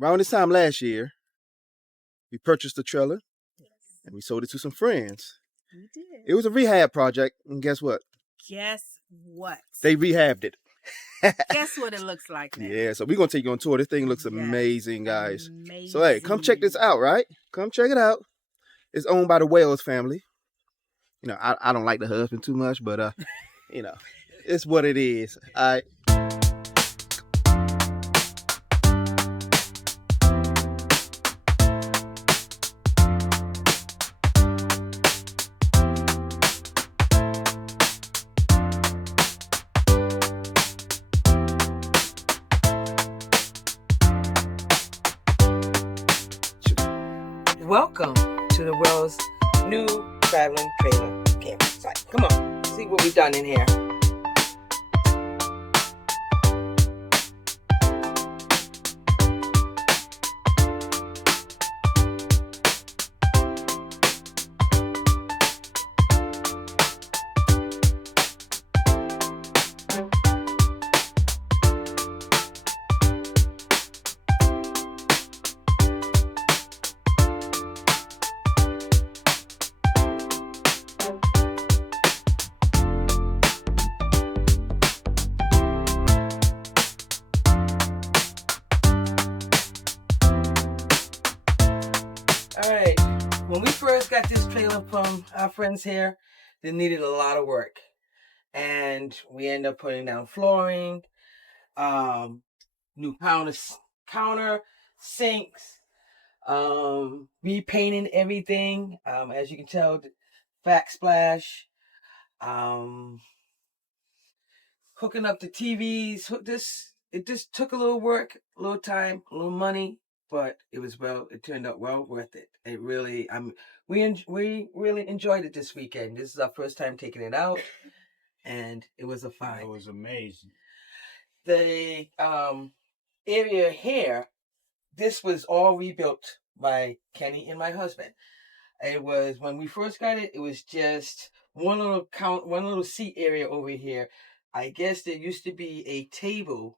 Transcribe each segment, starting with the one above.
Around this time last year, we purchased a trailer and we sold it to some friends. We did. It was a rehab project, and guess what? Guess what? They rehabbed it. Guess what it looks like now? Yeah, so we're going to take you on tour. This thing looks amazing, guys. So, hey, come check this out, right? Come check it out. It's owned by the Wells family. You know, I don't like the husband too much, but, you know, it's what it is. All right. Welcome to the world's new traveling trailer campsite. Come on, see what we've done in here. Alright, when we first got this trailer from our friends here, they needed a lot of work. And we ended up putting down flooring, new counter, sinks, repainting everything. As you can tell, backsplash, hooking up the TVs. It just took a little work, a little time, a little money. But it turned out well worth it. It really, we really enjoyed it this weekend. This is our first time taking it out, and it was a find. It was amazing. The area here, this was all rebuilt by Kenny and my husband. It was, when we first got it, it was just one little seat area over here. I guess there used to be a table,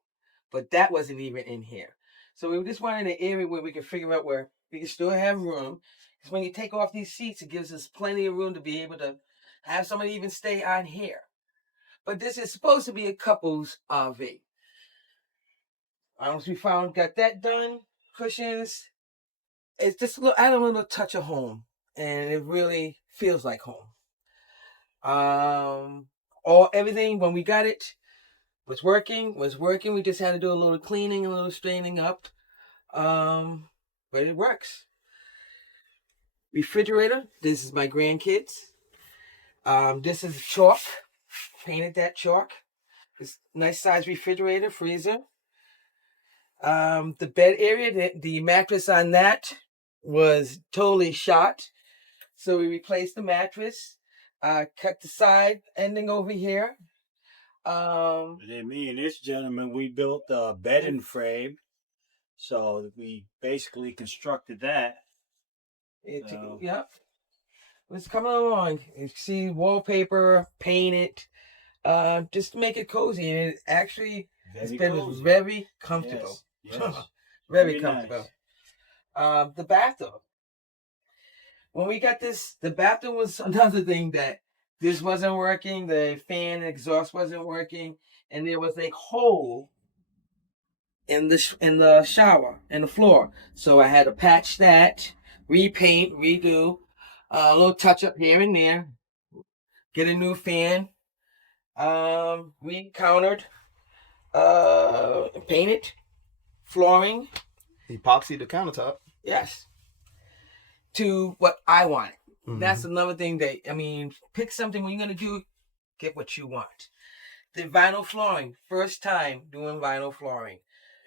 but that wasn't even in here. So we just wanted an area where we could figure out where we can still have room. Because when you take off these seats, it gives us plenty of room to be able to have somebody even stay on here. But this is supposed to be a couple's RV. Once we got that done, cushions, it's just add a little touch of home. And it really feels like home. Everything, when we got it, was working. We just had to do a little cleaning, a little straightening up. But it works. Refrigerator. This is my grandkids. This is chalk. Painted that chalk. This nice size refrigerator, freezer. The bed area, the mattress on that was totally shot. So we replaced the mattress. Cut the side ending over here. Then me and this gentleman, we built a bedding frame. So we basically constructed that. Yep. It's coming along. You see wallpaper, painted, just to make it cozy. And it actually has been very comfortable. Yes. Very comfortable. Nice. The bathroom. When we got this, the bathroom was another thing that this wasn't working. The fan exhaust wasn't working, and there was a hole in the shower, in the floor. So I had to patch that, repaint, redo, a little touch up here and there, get a new fan, recountered, painted, flooring. Epoxy the countertop. Yes. To what I wanted. Mm-hmm. That's another thing pick something when you're going to do, get what you want. The vinyl flooring, first time doing vinyl flooring.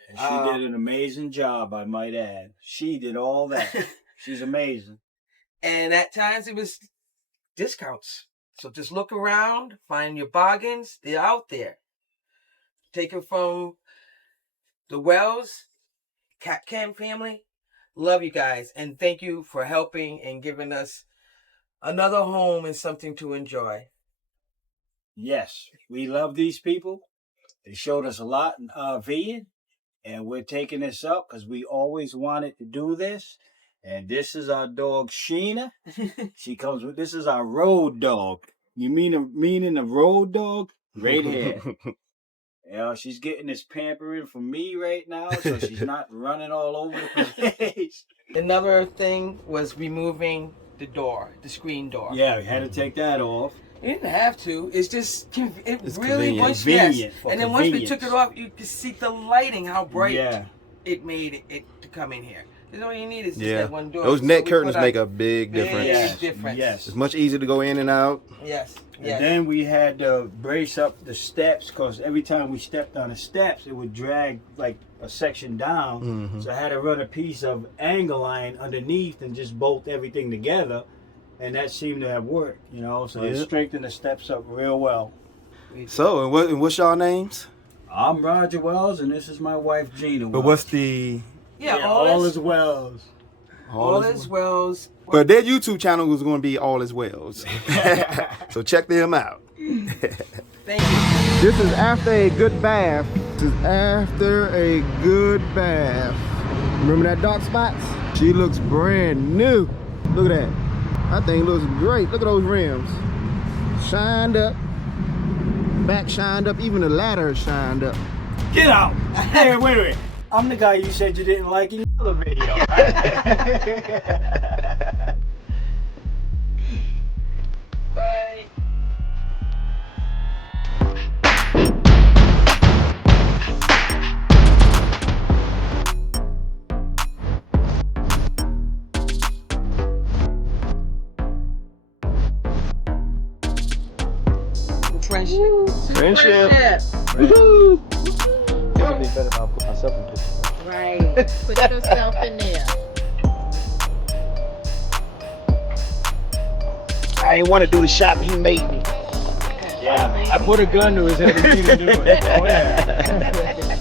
And she did an amazing job, I might add. She did all that. She's amazing. And at times it was discounts. So just look around, find your bargains. They're out there. Take it from the Wells, KapKenLlc family. Love you guys. And thank you for helping and giving us another home and something to enjoy. Yes, we love these people. They showed us a lot in RVing. And we're taking this up because we always wanted to do this. And this is our dog, Sheena. She comes with, this is our road dog. You meaning a road dog? Right here. She's getting this pampering from me right now, so she's not running all over the place. Another thing was removing the door, the screen door. Yeah, we had to take that off. You didn't have to. It's just It's really convenient. and then once we took it off, you could see the lighting, how bright it made it to come in here. Because all you need is just that one door. Those net curtains make a big difference. Yes. It's much easier to go in and out. Yes. And then we had to brace up the steps because every time we stepped on the steps, it would drag like a section down. So I had to run a piece of angle iron underneath and just bolt everything together. And that seemed to have worked, you know, so it strengthened the steps up real well. So, and what's y'all names? I'm Roger Wells, and this is my wife, Gina Wells. But what's the... All is Wells. All is Wells. But their YouTube channel is going to be All is Wells. So check them out. Thank you. This is after a good bath. This is after a good bath. Remember that dark spots? She looks brand new. Look at that. That thing looks great. Look at those rims. Shined up. Back shined up. Even the ladder is shined up. Get out! Hey, wait a minute. I'm the guy you said you didn't like in the video. Bye. Friendship. Right. Put yourself in there. I ain't want to do the shop, he made me. Yeah, I put a gun to his head and made him do it. Oh, yeah.